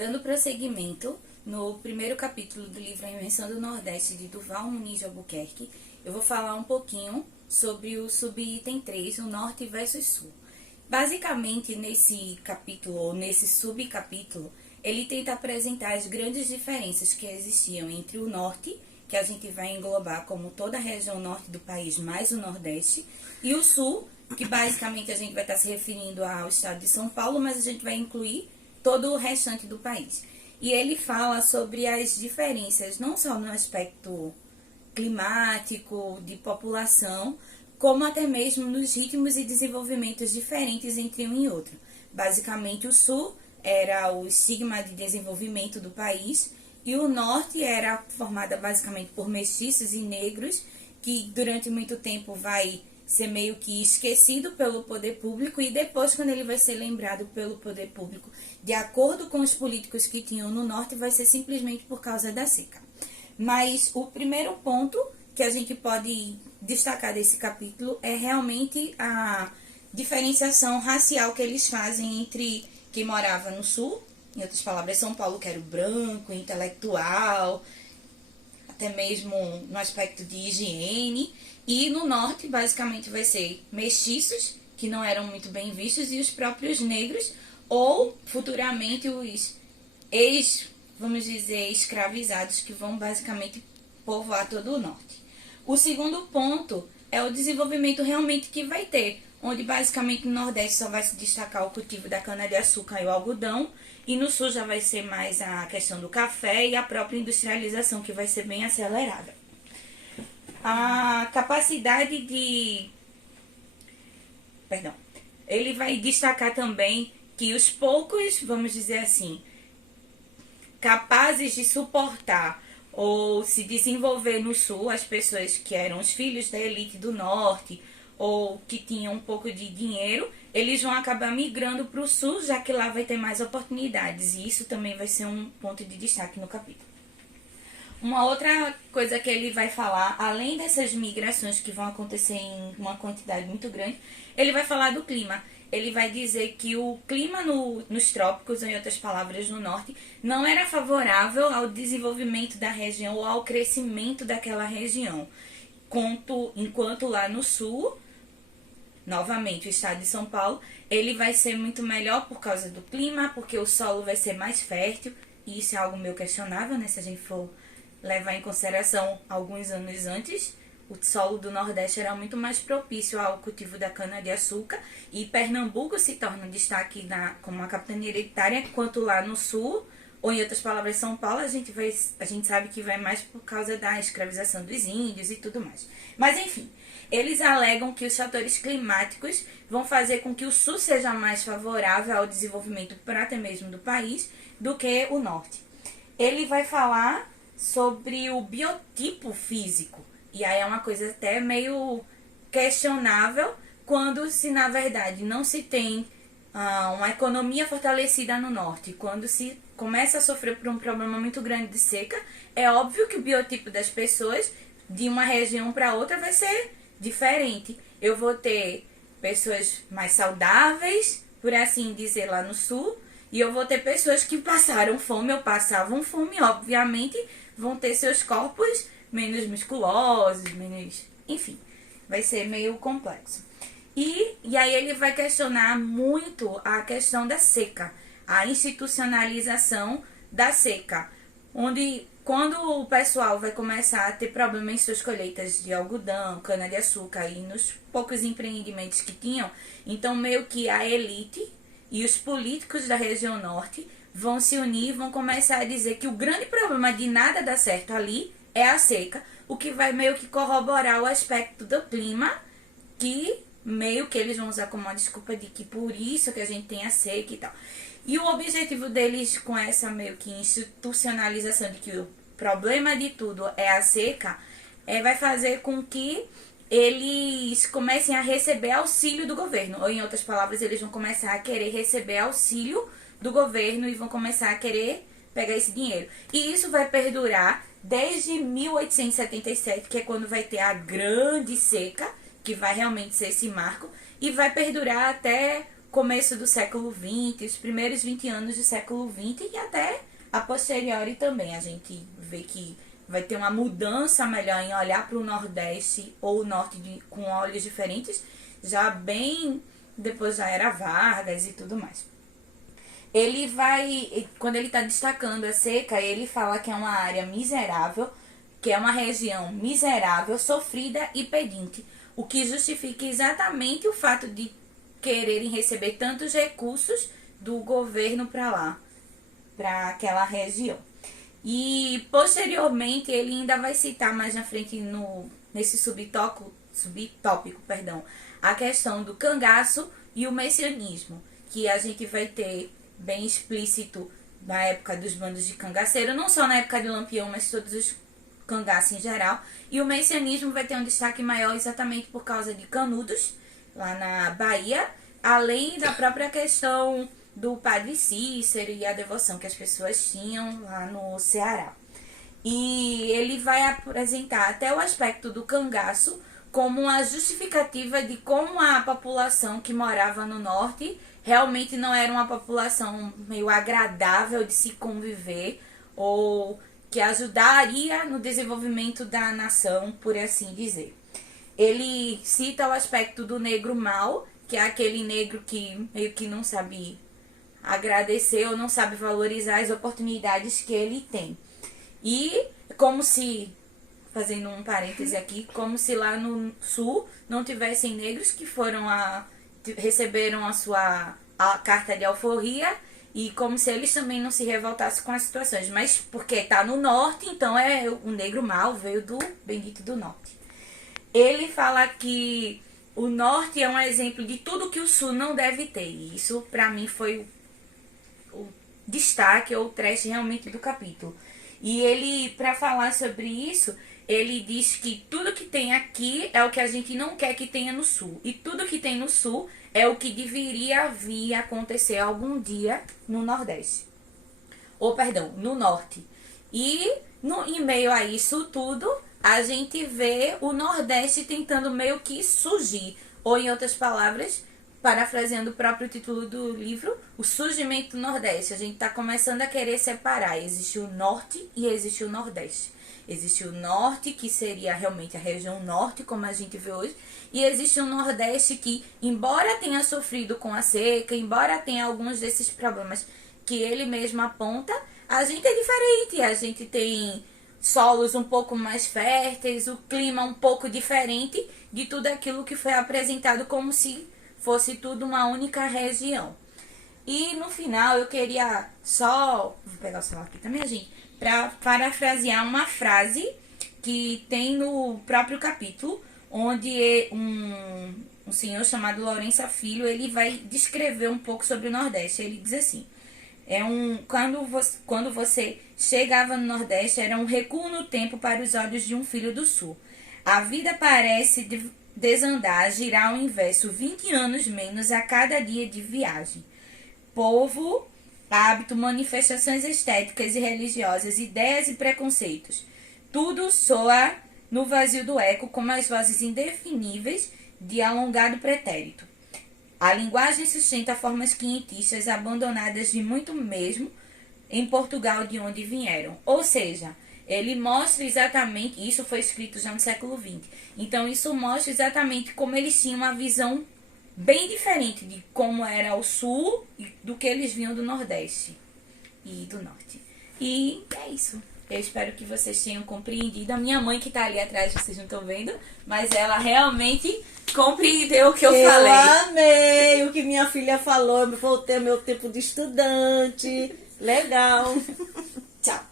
Dando prosseguimento, no primeiro capítulo do livro A Invenção do Nordeste, de Durval Muniz de Albuquerque, eu vou falar um pouquinho sobre o subitem 3, o Norte versus Sul. Basicamente, nesse capítulo, ou nesse subcapítulo, ele tenta apresentar as grandes diferenças que existiam entre o Norte, que a gente vai englobar como toda a região norte do país, mais o Nordeste, e o Sul, que basicamente a gente vai estar se referindo ao estado de São Paulo, mas a gente vai incluir todo o restante do país. E ele fala sobre as diferenças, não só no aspecto climático, de população, como até mesmo nos ritmos e desenvolvimentos diferentes entre um e outro. Basicamente, o Sul era o estigma de desenvolvimento do país e o Norte era formada basicamente por mestiços e negros, que durante muito tempo vai ser meio que esquecido pelo poder público e depois, quando ele vai ser lembrado pelo poder público, de acordo com os políticos que tinham no Norte, vai ser simplesmente por causa da seca. Mas o primeiro ponto que a gente pode destacar desse capítulo é realmente a diferenciação racial que eles fazem entre quem morava no Sul, em outras palavras, São Paulo, que era o branco, intelectual, até mesmo no aspecto de higiene, e no Norte, basicamente, vai ser mestiços, que não eram muito bem vistos, e os próprios negros, ou futuramente os vamos dizer, escravizados, que vão basicamente povoar todo o Norte. O segundo ponto é o desenvolvimento realmente que vai ter, onde basicamente no Nordeste só vai se destacar o cultivo da cana-de-açúcar e o algodão, e no Sul já vai ser mais a questão do café e a própria industrialização, que vai ser bem acelerada. A capacidade de... Perdão. Ele vai destacar também que os poucos, vamos dizer assim, capazes de suportar ou se desenvolver no Sul, as pessoas que eram os filhos da elite do Norte ou que tinham um pouco de dinheiro, eles vão acabar migrando para o Sul, já que lá vai ter mais oportunidades. E isso também vai ser um ponto de destaque no capítulo. Uma outra coisa que ele vai falar, além dessas migrações que vão acontecer em uma quantidade muito grande, ele vai falar do clima. Ele vai dizer que o clima nos trópicos, em outras palavras, no norte, não era favorável ao desenvolvimento da região ou ao crescimento daquela região. Enquanto lá no sul, novamente o estado de São Paulo, ele vai ser muito melhor por causa do clima, porque o solo vai ser mais fértil, e isso é algo meio questionável, né, se a gente for levar em consideração alguns anos antes. O solo do Nordeste era muito mais propício ao cultivo da cana-de-açúcar e Pernambuco se torna um destaque como uma capitania hereditária, enquanto lá no Sul, ou em outras palavras, São Paulo, a gente sabe que vai mais por causa da escravização dos índios e tudo mais. Mas, enfim, eles alegam que os fatores climáticos vão fazer com que o Sul seja mais favorável ao desenvolvimento para até mesmo do país do que o Norte. Ele vai falar sobre o biotipo físico. E aí é uma coisa até meio questionável quando se na verdade não se tem uma economia fortalecida no norte. Quando se começa a sofrer por um problema muito grande de seca, é óbvio que o biotipo das pessoas de uma região para outra vai ser diferente. Eu vou ter pessoas mais saudáveis, por assim dizer, lá no sul, e eu vou ter pessoas que passaram fome ou passavam fome, obviamente, vão ter seus corpos menos musculosos, menos... Enfim, vai ser meio complexo. E aí ele vai questionar muito a questão da seca, a institucionalização da seca, onde quando o pessoal vai começar a ter problema em suas colheitas de algodão, cana-de-açúcar e nos poucos empreendimentos que tinham, então meio que a elite e os políticos da região norte vão se unir e vão começar a dizer que o grande problema de nada dar certo ali é a seca, o que vai meio que corroborar o aspecto do clima, que meio que eles vão usar como uma desculpa de que por isso que a gente tem a seca e tal. E o objetivo deles com essa meio que institucionalização de que o problema de tudo é a seca, vai fazer com que eles comecem a receber auxílio do governo. Ou em outras palavras, eles vão começar a querer receber auxílio do governo e vão começar a querer pegar esse dinheiro. E isso vai perdurar desde 1877, que é quando vai ter a grande seca, que vai realmente ser esse marco, e vai perdurar até começo do século XX, os primeiros 20 anos do século XX e até a posteriori também. A gente vê que vai ter uma mudança melhor em olhar para o Nordeste ou o Norte com olhos diferentes, já bem depois da era Vargas e tudo mais. Ele vai, quando ele está destacando a seca, ele fala que é uma área miserável, que é uma região miserável, sofrida e pedinte, o que justifica exatamente o fato de quererem receber tantos recursos do governo para lá, para aquela região. E posteriormente ele ainda vai citar mais na frente nesse subtópico, a questão do cangaço e o messianismo, que a gente vai ter bem explícito na época dos bandos de cangaceiro, não só na época de Lampião, mas todos os cangaços em geral. E o messianismo vai ter um destaque maior exatamente por causa de Canudos, lá na Bahia, além da própria questão do Padre Cícero e a devoção que as pessoas tinham lá no Ceará. E ele vai apresentar até o aspecto do cangaço como uma justificativa de como a população que morava no norte realmente não era uma população meio agradável de se conviver ou que ajudaria no desenvolvimento da nação, por assim dizer. Ele cita o aspecto do negro mau, que é aquele negro que meio que não sabe agradecer ou não sabe valorizar as oportunidades que ele tem. E como se, fazendo um parêntese aqui, como se lá no sul não tivessem negros que receberam a carta de alforria, e como se eles também não se revoltassem com as situações. Mas porque tá no norte, então o negro mau veio do bendito do norte. Ele fala que o norte é um exemplo de tudo que o sul não deve ter. E isso, pra mim, foi o destaque ou o trash realmente do capítulo. E ele, pra falar sobre isso, ele diz que tudo que tem aqui é o que a gente não quer que tenha no sul. E tudo que tem no sul é o que deveria vir a acontecer algum dia no Nordeste. No Norte. E em meio a isso tudo, a gente vê o Nordeste tentando meio que surgir. Ou, em outras palavras, parafraseando o próprio título do livro, o surgimento do Nordeste. A gente está começando a querer separar. Existe o Norte e existe o Nordeste. Existe o Norte, que seria realmente a região Norte, como a gente vê hoje. E existe o Nordeste que, embora tenha sofrido com a seca, embora tenha alguns desses problemas que ele mesmo aponta, a gente é diferente. A gente tem solos um pouco mais férteis, o clima um pouco diferente de tudo aquilo que foi apresentado como se fosse tudo uma única região. E no final eu queria vou pegar o celular aqui também, gente, para parafrasear uma frase que tem no próprio capítulo, onde um senhor chamado Lourenço Filho, ele vai descrever um pouco sobre o Nordeste. Ele diz assim: quando você chegava no Nordeste, era um recuo no tempo para os olhos de um filho do Sul. A vida parece desandar, girar ao inverso, 20 anos menos a cada dia de viagem. Povo, hábito, manifestações estéticas e religiosas, ideias e preconceitos. Tudo soa no vazio do eco como as vozes indefiníveis de alongado pretérito. A linguagem sustenta formas quinhentistas abandonadas de muito mesmo em Portugal de onde vieram. Ou seja, ele mostra exatamente, isso foi escrito já no século XX, então isso mostra exatamente como eles tinham uma visão bem diferente de como era o sul e do que eles vinham do Nordeste e do Norte. E é isso. Eu espero que vocês tenham compreendido. A minha mãe que tá ali atrás, vocês não estão vendo, mas ela realmente compreendeu o que eu falei. Eu amei o que minha filha falou. Eu voltei ao meu tempo de estudante. Legal. Tchau.